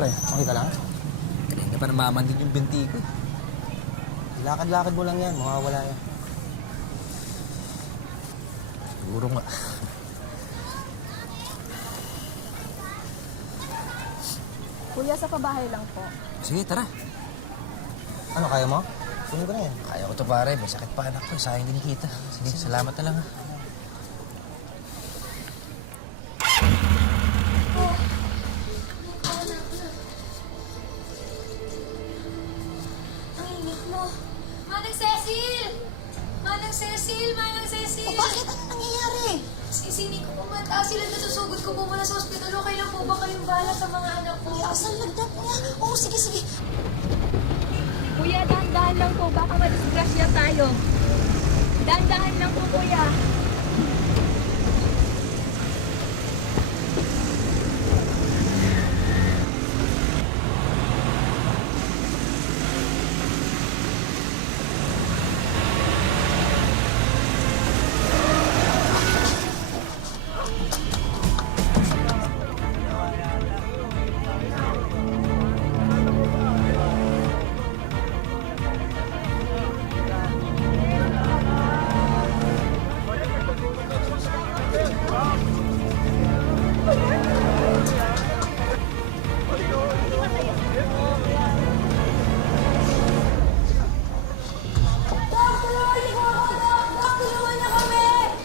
pre? Okay ka lang? Kanina pa namaman din yung binti ko. Lakad-lakad mo lang yan. Mawawala yan. Siguro nga. Kuya, sa pabahay lang po. Sige, tara. Ano, kaya mo? Kunin ko na yan. Kaya ko to pare. May sakit pa anak ko. Sayang din kita. Sige, salamat na lang ha. Ang init mo. Manang Cecil! Manang Cecil! Manang Cecil! O bakit? Ano nangyayari? Sini ko pumata. Sila nasusugod ko po muna sa ospital. Okay lang po ba kayong bala sa mga anak ko? Kuya, asan lagdat niya? Oo, sige, sige. Kuya, dahan-dahan lang po. Baka madisgrasya tayo. Dahan-dahan lang po, kuya.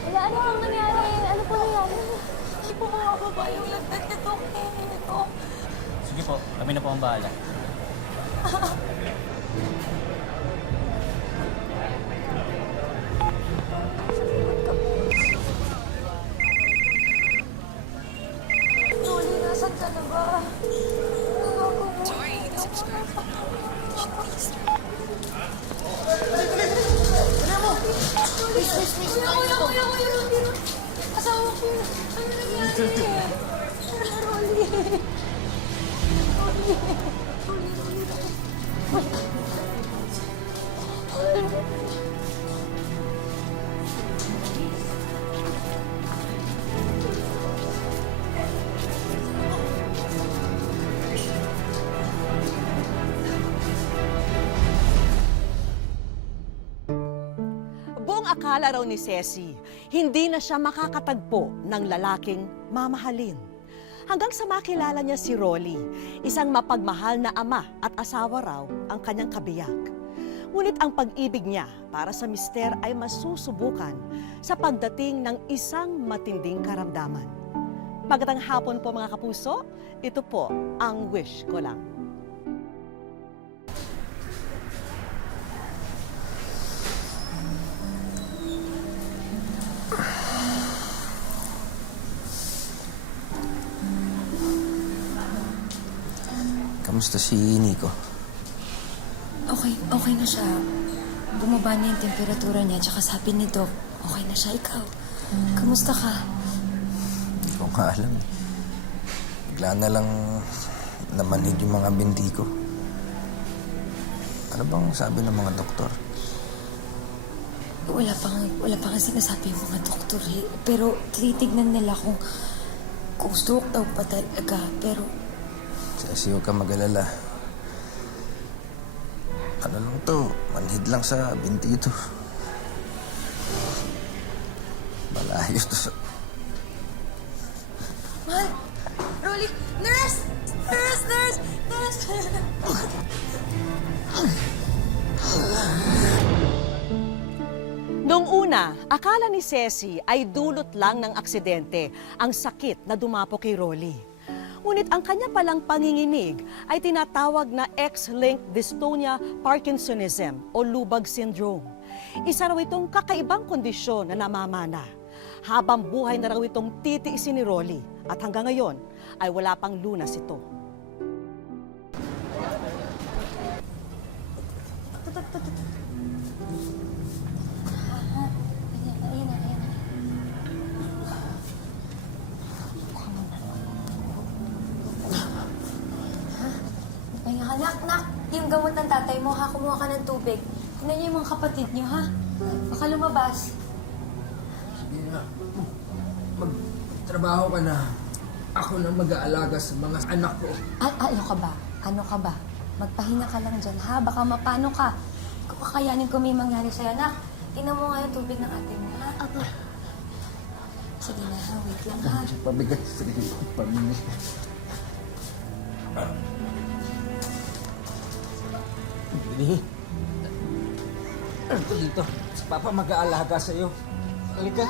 Wala, ano pong nangyari? Ano po nangyari? Hindi po makababa yung lagdat nito. Ito. Sige po. Kami na po ang bahala. Rolly, nasan ka na ba? Kuya, Rolly. Asawa ko. Ano nangyari? Rolly. Buong akala raw ni Ceci, hindi na siya makakatagpo ng lalaking mamahalin. Hanggang sa makilala niya si Rolly, isang mapagmahal na ama at asawa raw ang kanyang kabiyak. Ngunit ang pag-ibig niya para sa mister ay masusubukan sa pagdating ng isang matinding karamdaman. Magandang hapon po mga kapuso, ito po ang wish ko lang. Kamusta si Nico? Okay na siya. Bumaba na yung temperatura niya, tsaka sabi ni Doc, okay na siya. Ikaw, kamusta ka? Hindi ko nga alam. Bigla na lang namanhid yung mga binti ko. Ano bang sabi ng mga doktor? Wala pa nga sinasabi yung mga doktor eh. Pero titignan nila kung stroke daw pa talaga. Pero Kasi huwag ka mag-alala. Ano lang to? Manhid lang sa binti ito. Malayos to sa... Mahal! Rolly! Nurse! Nurse! Noong una, akala ni Ceci ay dulot lang ng aksidente ang sakit na dumapo kay Rolly. Ngunit ang kanya palang panginginig ay tinatawag na X-linked dystonia Parkinsonism o lubag syndrome. Isa raw itong kakaibang kondisyon na namamana. Habang buhay na raw itong titiisin ni Rolly at hanggang ngayon ay wala pang lunas ito. Nak, yung gamot ng tatay mo, ha? Kumuha ka ng tubig. Tingnan niyo yung mga kapatid niyo, ha? Baka lumabas. Sige na. Magtrabaho ka na. Ako na mag-aalaga sa mga anak ko. Ano ka ba? Ano ka ba? Magpahinga ka lang dyan, ha? Baka mapano ka. Kung kakayanin ko may mangyari sa'yo, anak. Tingnan mo nga yung tubig ng ate mo, ha? Apo. Sige na, ha? Wait lang, ha? Pabigat sa iyong pamilya. Dili. Ano dito? Si Papa mag-aalaga sa'yo. Halika.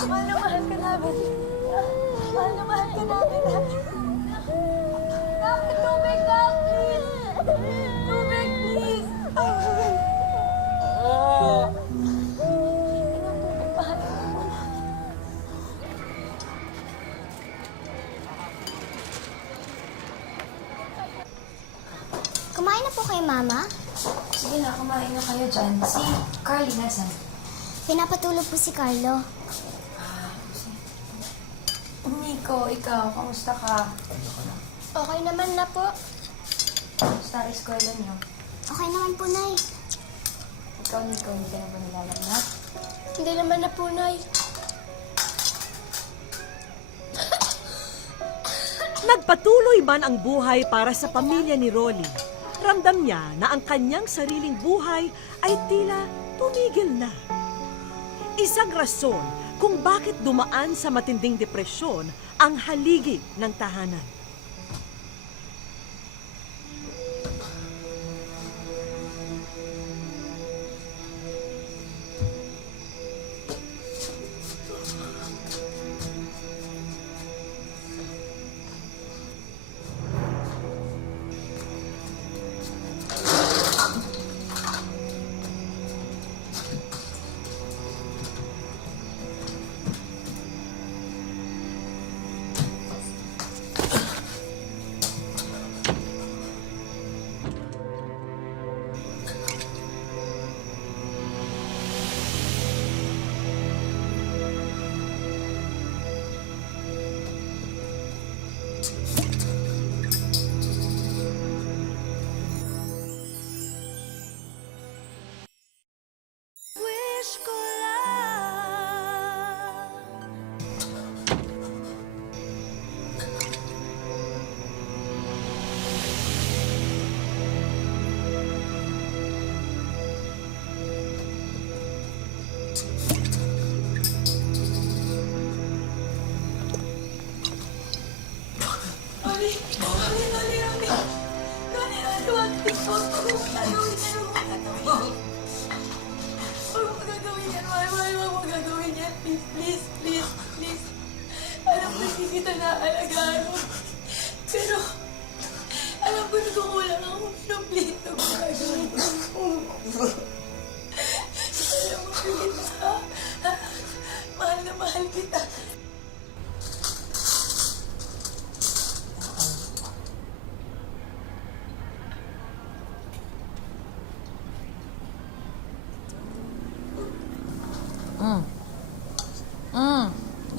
Mahal na mahal ka namin. Mahal na mahal ka namin. Bakit tubig ka, please? Tubig, please. Kumain na po kay Mama. Sige na, kumain na kayo dyan. Si Carly, nasan? Pinapatulog po si Carlo. Nico, ikaw, kamusta ka? Okay naman na po. Kamusta ang eskwela niyo? Okay naman po, Nay. Ikaw, Nico, hindi ka na ba nilalagnat? Hindi naman na po, Nay. Nagpatuloy man ang buhay para sa pamilya ni Rolly, ramdam niya na ang kanyang sariling buhay ay tila tumigil na. Isang rason kung bakit dumaan sa matinding depresyon ang haligi ng tahanan. Alam ko hindi kita naalagaan mo. Pero, alam ko na kumulang ako. Pero please, huwag mo gagawin ko. Alam mo, kita, ha? Mahal na mahal kita.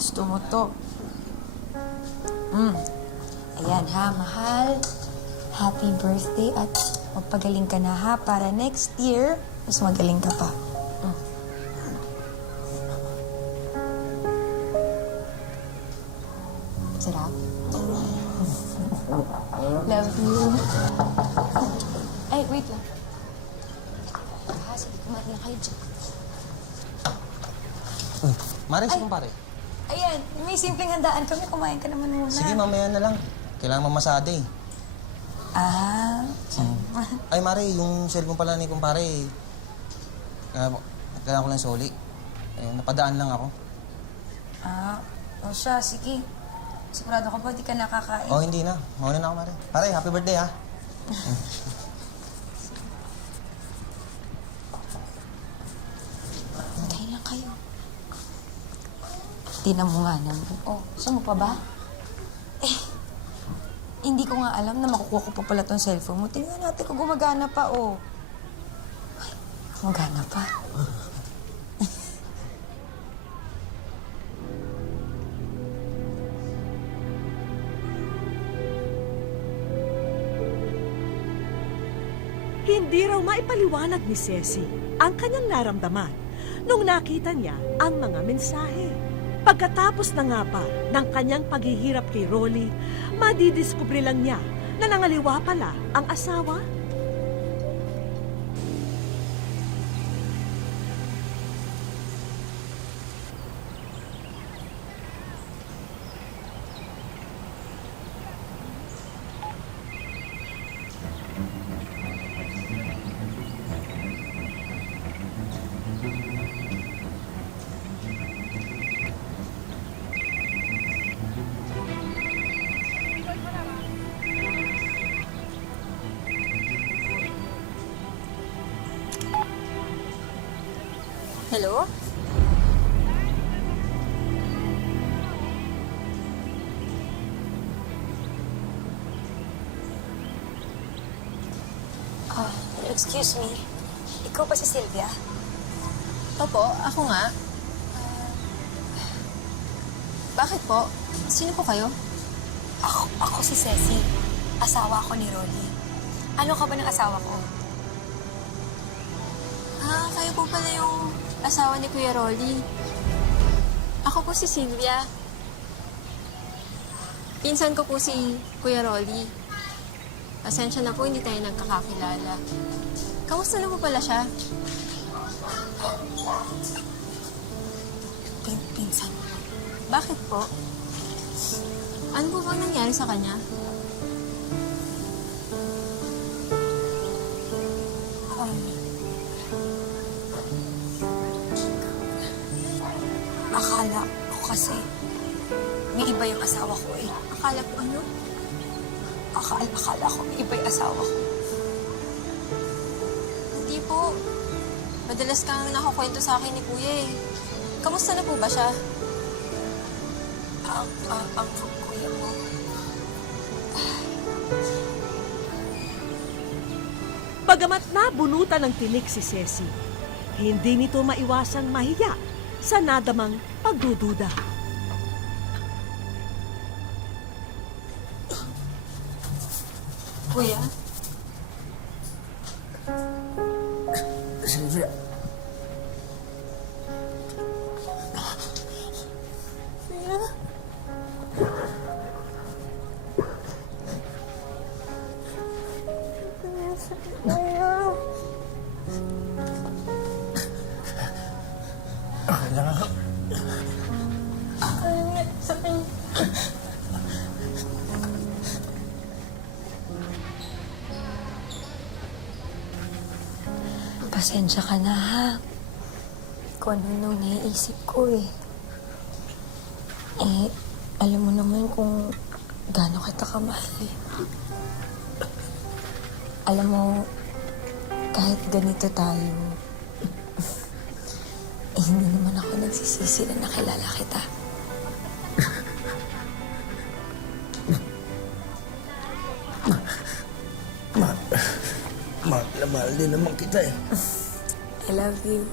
Gusto mo to. Ayan ha, mahal. Happy birthday at magpagaling ka na ha para next year, mas magaling ka pa. Sarap. Love you. Ay, wait lang. Ha, sige, kumain na kayo dyan. Mare, si kumpare. Ayan, may simpleng handaan kami. Kumain ka naman muna. Sige, mamaya na lang. Kailangan mamasada eh. Ah, Ay, Mare, yung cellphone pala ni kumpare. Kailangan ko lang soli. Ayun, napadaan lang ako. O siya, sige. Sigurado ka ba di ka nakakain? Oh, hindi na. Mauna na ako, Mare. Pare, happy birthday, ha? Tingnan mo nga naman. Oh, gusto mo pa ba? Eh, hindi ko nga alam na makukuha ko pa pala tong cellphone mo. Tingnan natin kung gumagana pa, oh. Ay, gumagana pa. Hindi raw maipaliwanag ni Ceci ang kanyang naramdaman nung nakita niya ang mga mensahe. Pagkatapos na nga pa ng kanyang paghihirap kay Rolly, madidiskubre lang niya na nangaliwa pala ang asawa. Hello? Excuse me. Ikaw ba si Sylvia? Opo, ako nga. Bakit po? Sino po kayo? Ako si Ceci. Asawa ko ni Rolly. Ano ka ba ng asawa ko? Kayo po pala yung asawa ni Kuya Rolly. Ako po si Sylvia. Pinsan ko po si Kuya Rolly. Pasensya na po, hindi tayo nagkakakilala. Kamusta na po pala siya? Pinsan. Bakit po? Ano po bang nangyari sa kanya? Akala ko kasi may iba yung asawa ko eh. Akala po ano? Akala ko may iba yung asawa ko. Hindi po. Madalas kang nakakwento sa akin ni Kuya eh. Kamusta na po ba siya? Ang kuya mo. Bagamat nabunutan ng tinik si Ceci, hindi nito maiwasang mahiya sa nadamang pagdududa. Kuya? Sylvia. Okay lang ako. Pasensya ka na ha. Kung ano nung naiisip ko eh. Alam mo naman kung gaano kita kamahal eh. Alam mo, kahit ganito tayo, hindi naman ako nagsisisi na nakilala kita. Mahal din naman kita eh. I love you.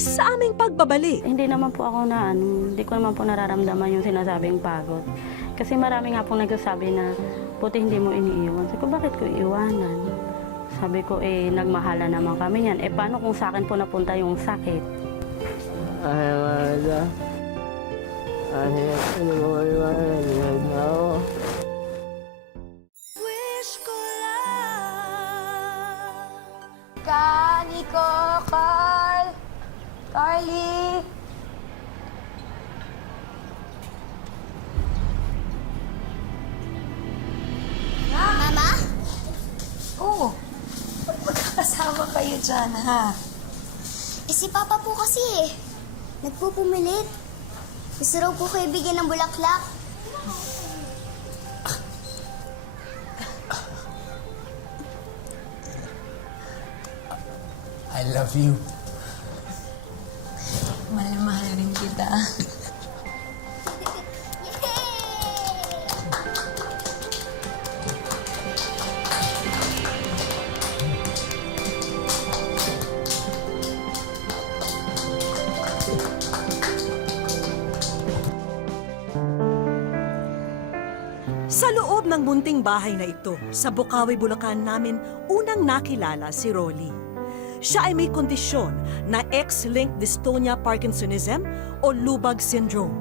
Sa aming pagbabalik, Hindi naman po ako hindi ko naman po nararamdaman yung sinasabing pagod. Kasi marami nga pong nagsasabi na, buti hindi mo iniiwan. Sabi ko, bakit ko iiwanan? Sabi ko, nagmahala naman kami yan. Paano kung sa akin po napunta yung sakit? Ay, wala. Ay, ano mo iwanan yan ako? Nico, Carl! Carly! Mama? Oh, magkakasama kayo dyan, ha? Eh si Papa po kasi nagpupumilit. Gusto raw po kayo bigyan ng bulaklak. I love you. Mahal na mahal rin kita. Sa loob ng munting bahay na ito, sa Bukawi, Bulacan namin unang nakilala si Rolly. Siya ay may kondisyon na X-linked dystonia Parkinsonism o lubag syndrome.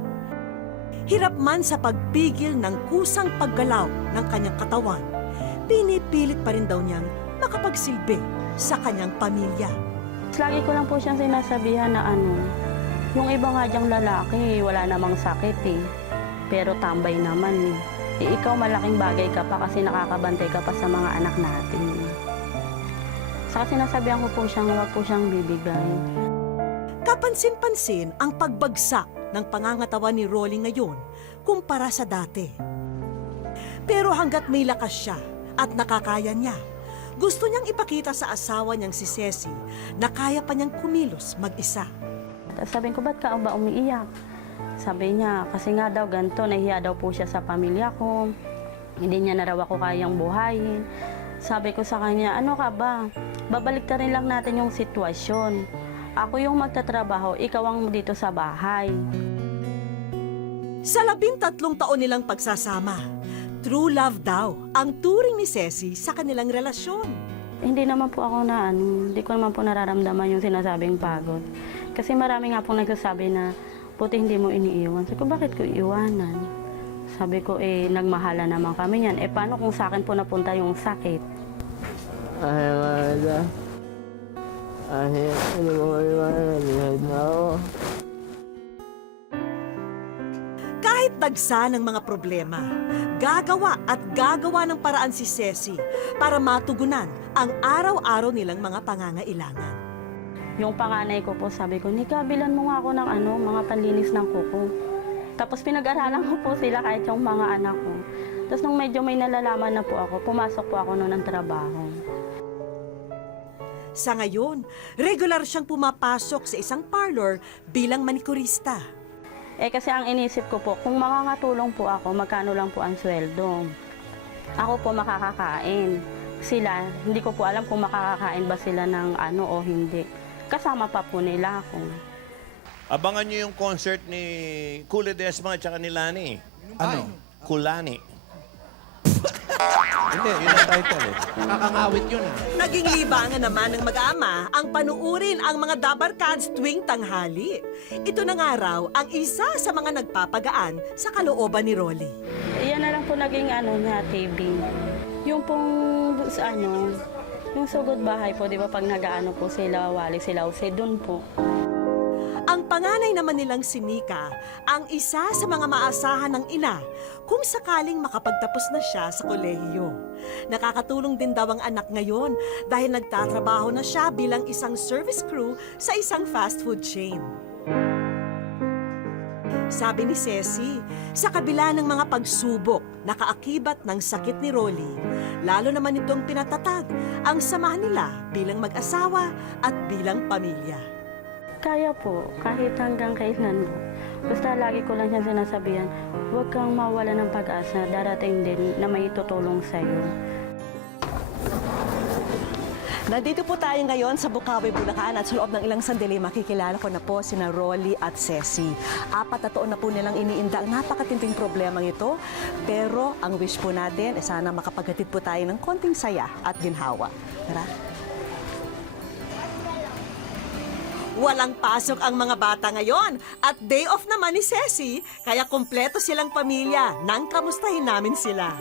Hirap man sa pagpigil ng kusang paggalaw ng kanyang katawan, pinipilit pa rin daw niyang makapagsilbi sa kanyang pamilya. Lagi ko lang po siyang sinasabihan na yung iba nga diyang lalaki, wala namang sakit eh. Pero tambay naman eh. Ikaw malaking bagay ka pa kasi nakakabantay ka pa sa mga anak natin. Saka sinasabihan ko po siyang huwag po siyang bibigay. Kapansin-pansin ang pagbagsak ng pangangatawan ni Rolly ngayon kumpara sa dati. Pero hanggat may lakas siya at nakakaya niya, gusto niyang ipakita sa asawa niyang si Ceci na kaya pa niyang kumilos mag-isa. Sabi ko, ba't ka ba umiiyak? Sabi niya, kasi nga daw ganito, nahiya daw po siya sa pamilya ko. Hindi niya na raw ako kayang buhayin. Sabi ko sa kanya, ano ka ba? Babalik na rin lang natin yung sitwasyon. Ako yung magtatrabaho, ikaw ang dito sa bahay. Sa 13 taon nilang pagsasama, true love daw ang turing ni Ceci sa kanilang relasyon. Hindi naman po ako hindi ko naman po nararamdaman yung sinasabing pagod. Kasi marami nga pong nagsasabi na, buti hindi mo iniiwan. Sabi ko, bakit ko iiwanan? Sabi ko, nagmahala naman kami yan. Paano kung sa akin po napunta yung sakit? Ay, Marla. Ay, ano mo iwanan? Ihad na ako. Kahit dagsa ng mga problema, gagawa ng paraan si Ceci para matugunan ang araw-araw nilang mga pangangailangan. Yung panganay ko po, sabi ko, Nika, bilan mo nga ako ng mga panlinis ng kuko. Tapos pinag-aralan ko po sila kahit yung mga anak ko. Tapos nung medyo may nalalaman na po ako, pumasok po ako noon ng trabaho. Sa ngayon, regular siyang pumapasok sa isang parlor bilang manikurista. Kasi ang inisip ko po, kung makakatulong po ako, magkano lang po ang sweldo. Ako po makakakain. Sila, hindi ko po alam kung makakakain ba sila ng o hindi. Kasama pa po nila ako. Abangan niyo yung concert ni Kule Desma at saka ni Lani. Ano? Kulani. Hindi, yun ang title eh. Nakakangawit yun eh. Naging libangan naman ng mag-ama ang panuurin ang mga Dabarkads tuwing tanghali. Ito na nga raw ang isa sa mga nagpapagaan sa kalooban ni Rolly. Iyan na lang po naging niya, TV. Yung pong yung sugod bahay po, di ba pag nag-aano po sila, wali sila, doon po. Ang panganay naman nilang si Nika, ang isa sa mga maasahan ng ina kung sakaling makapagtapos na siya sa kolehiyo. Nakakatulong din daw ang anak ngayon dahil nagtatrabaho na siya bilang isang service crew sa isang fast food chain. Sabi ni Ceci, sa kabila ng mga pagsubok na kaakibat ng sakit ni Rolly, lalo naman itong pinatatag ang samahan nila bilang mag-asawa at bilang pamilya. Kaya po, kahit hanggang kailan po. Basta lagi ko lang siya sinasabihan, huwag kang mawala ng pag-asa, darating din na may tutulong sa'yo. Nandito po tayo ngayon sa Bukawi, Bulacan at sa loob ng ilang sandali makikilala ko na po sina Rolly at Ceci. 4 na taon na po nilang iniinda ang napakatinding problemang ito. Pero ang wish po natin ay sana makapaghatid po tayo ng konting saya at ginhawa. Tara. Walang pasok ang mga bata ngayon at day off naman ni Ceci, kaya kompleto silang pamilya nang kamustahin namin sila.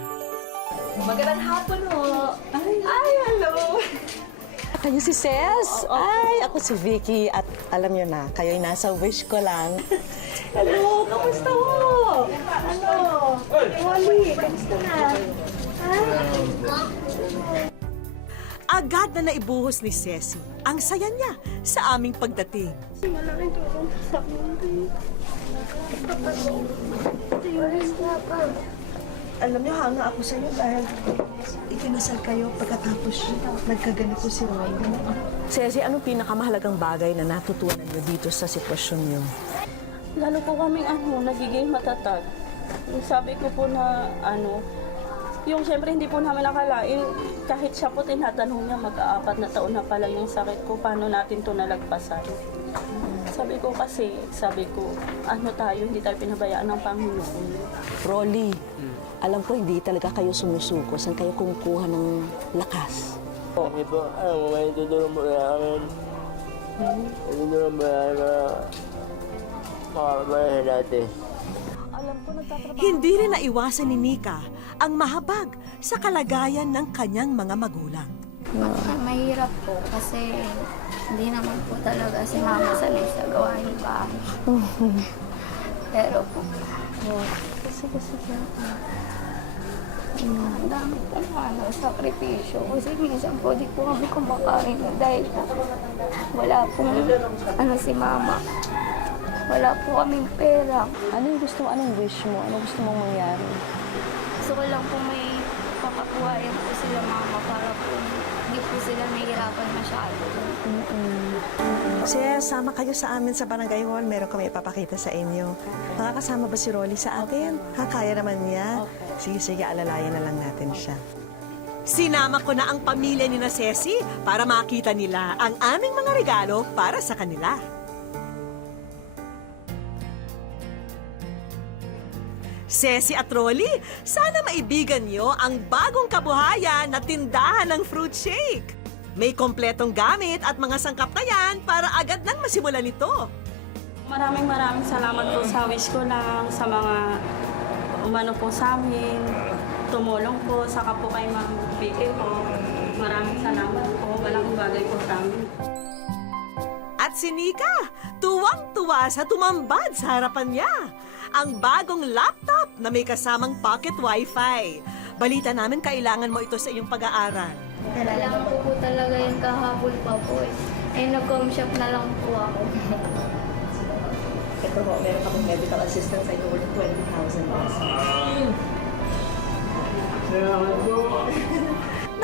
Magandang hapon ho. Ay, hello. Kayo si Ces? Ay, ako si Vicky at alam niyo na, kayo'y nasa wish ko lang. Hello, kamusta ho? Rolly, kamusta na? Agad na naibuhos ni Ceci ang saya niya sa aming pagdating. Malaking tulong sa akin. Alam niyo, hanga ako sa iyo dahil ikinasal kayo pagkatapos nagkaganito si Roy. Ceci, anong pinakamahalagang bagay na natutunan niyo dito sa sitwasyon niyo? Lalo po kaming nagiging matatag. Yung sabi ko po na yung siyempre hindi po namin nakalain, kahit siya po tinatanong niya, mag-4 na taon na pala yung sakit ko, paano natin to nalagpasan? Sabi ko, hindi tayo pinabayaan ng Panginoon. Rolly, alam ko hindi talaga kayo sumusuko. Saan kayo kumukuha ng lakas? Kasi po, may tutulong po sa akin. Tutulong po sa akin makakabaya dati. Hindi rin naiwasan ni Nika ang mahabag sa kalagayan ng kanyang mga magulang. Mahirap po kasi hindi naman po talaga si mama sanay sa gawain bahay. Pero po, ang dami po sakripisyo. Kasi minsan po di po kami kumakain dahil po wala pong si mama. Wala po kaming pera. Anong wish mo? Anong gusto mong mangyari? Gusto ko lang po may papakuhain po sila mama para po hindi po sila nahihirapan masyado. Sir, sama kayo sa amin sa Barangay Hall. Meron kami ipapakita sa inyo. Makakasama ba si Rolly sa atin? Kaya naman niya. Sige, alalayan na lang natin siya. Sinama ko na ang pamilya ni na Ceci para makita nila ang aming mga regalo para sa kanila. Ceci at Rolly, sana maibigan niyo ang bagong kabuhayan na tindahan ng fruit shake. May kompletong gamit at mga sangkap na yan para agad nang masimulan ito. Maraming salamat po sa wish ko lang, sa mga umano po sa amin, tumulong po, saka po kay Ma'am Vicky po. Maraming salamat po, malaking bagay po sa amin. At si Nika, tuwang-tuwa sa tumambad sa harapan niya. Ang bagong laptop na may kasamang pocket wifi. Balita namin kailangan mo ito sa iyong pag-aaral. Kailangan po talaga yung kahabol pa po eh. Ay, nag-home shop na lang po ako. Ito po, meron ka medical assistance ay worth 20,000 pesos.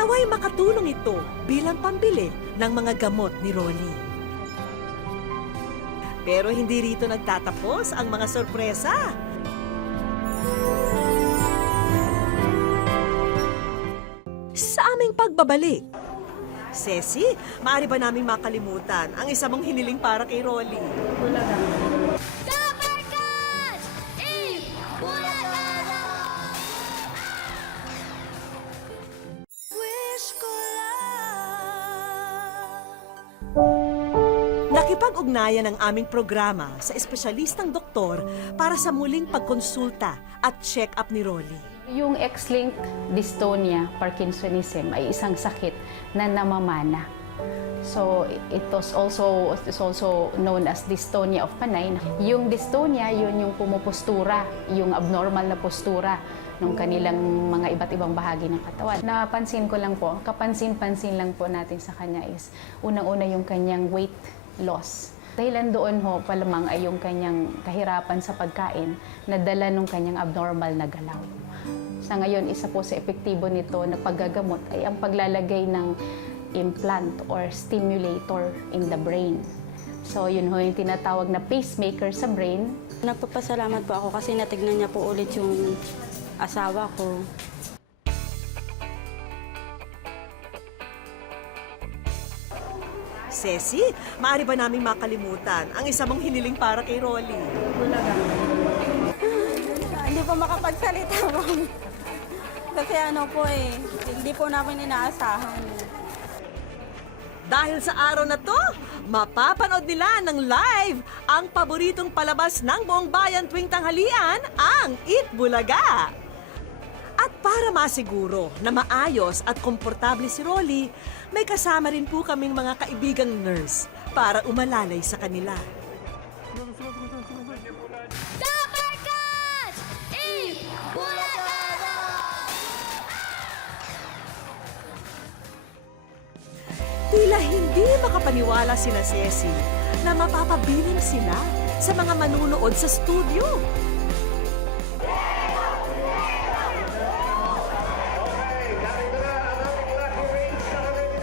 Naway makatulong ito bilang pambili ng mga gamot ni Rolly. Pero hindi rito nagtatapos ang mga sorpresa. Sa aming pagbabalik, Ceci, maaari ba naming makalimutan ang isa mong hiniling para kay Rolly? Nakipag-ugnayan ang aming programa sa espesyalistang doktor para sa muling pagkonsulta at check-up ni Rolly. Yung X-linked dystonia, Parkinsonism, ay isang sakit na namamana. So, it is also known as dystonia of Panay. Yung dystonia, yun yung pumupostura, yung abnormal na postura ng kanilang mga iba't ibang bahagi ng katawan. Napansin ko lang po, kapansin-pansin lang po natin sa kanya is unang-una yung kanyang weight loss. Dahilan doon ho palamang ay yung kanyang kahirapan sa pagkain na dala ng kanyang abnormal na galaw. Sa ngayon, isa po sa epektibo nito na paggagamot ay ang paglalagay ng implant or stimulator in the brain. So yun ho yung tinatawag na pacemaker sa brain. Nagpapasalamat po ako kasi natignan niya po ulit yung asawa ko. Ceci, maaari ba namin makalimutan ang isa mong hiniling para kay Rolly? Hindi po makapagsalita, Mami. Kasi hindi po namin inaasahan. Dahil sa araw na to, mapapanood nila ng live ang paboritong palabas ng buong bayan tuwing tanghalian, ang Eat Bulaga. At para masiguro na maayos at komportable si Rolly, may kasama rin po kaming mga kaibigang nurse para umalalay sa kanila. Tila hindi makapaniwala sina Ceci na mapapabiling sila sa mga manunood sa studio.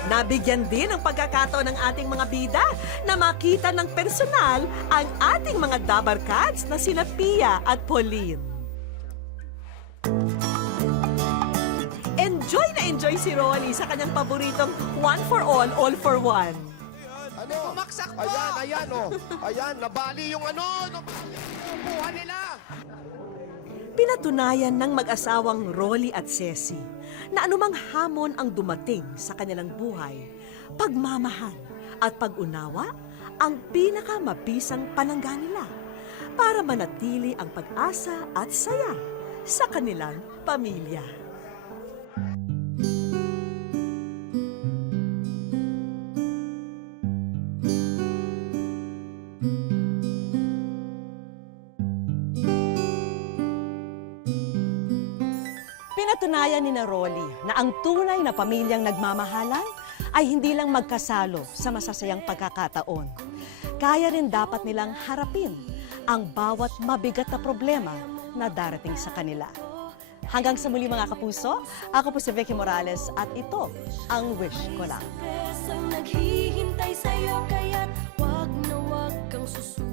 Nabigyan din ng pagkakataon ng ating mga bida na makita ng personal ang ating mga dabarkads na sina Pia at Pauline. Enjoy si Rolly sa kanyang paboritong One for All for One. Ano? Bumaksak po! Ayan, oh. Ayan, nabali yung ano, buha nila. Pinatunayan ng mag-asawang Rolly at Ceci na anumang hamon ang dumating sa kanilang buhay, pagmamahal at pag-unawa ang pinakamabisang panangga nila para manatili ang pag-asa at saya sa kanilang pamilya. Pinatunayan ni Rolly na ang tunay na pamilyang nagmamahalan ay hindi lang magkasalo sa masasayang pagkakataon. Kaya rin dapat nilang harapin ang bawat mabigat na problema na darating sa kanila. Hanggang sa muli mga kapuso, ako po si Vicky Morales at ito ang Wish Ko Lang. Naghihintay sa'yo kaya't wag na wag kang susunod.